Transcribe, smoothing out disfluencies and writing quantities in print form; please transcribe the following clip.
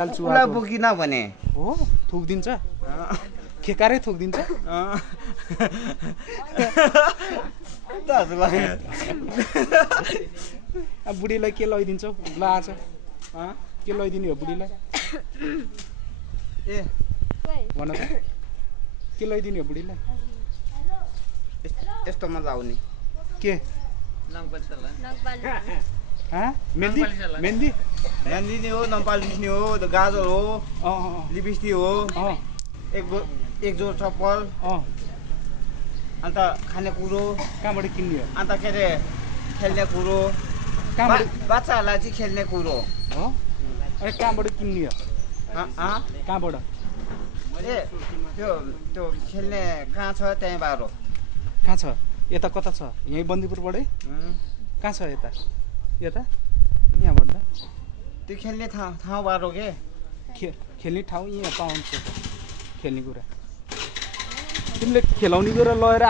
उला बोकिन भने हो थुक्दिन्छ खेकारै थुक्दिन्छ बुढीलाई के लैदिन्छौ ल आज के लैदिने हो बुढीलाई ए भन त के लैदिने हो बुढीलाई यस्तोमा लाउने के मेहन्दी मेहन्दी मेहन्दी नि हो नम्पालिस नि हो गाजर हो लिपस्टिक हो एक जोर चप्पल अन्त खानेकुरो कहाँबाट किन्ने हो अन्त के अरे खेल्ने कुरो बाच्चाहरूलाई चाहिँ खेल्ने कुरो हो अनि कहाँबाट किन्ने हो कहाँबाट ए त्यो खेल्ने कहाँ छ त्यहीँबाट हो कहाँ छ यता कता छ यहीँ बन्दीपुरबाटै कहाँ छ यता यता यहाँबाट त्यो खेल्ने ठाउँबाट हो के खेल्ने ठाउँ यहाँ पाउँछ खेल्ने कुरा तिमीले खेलाउने कुरा लगेर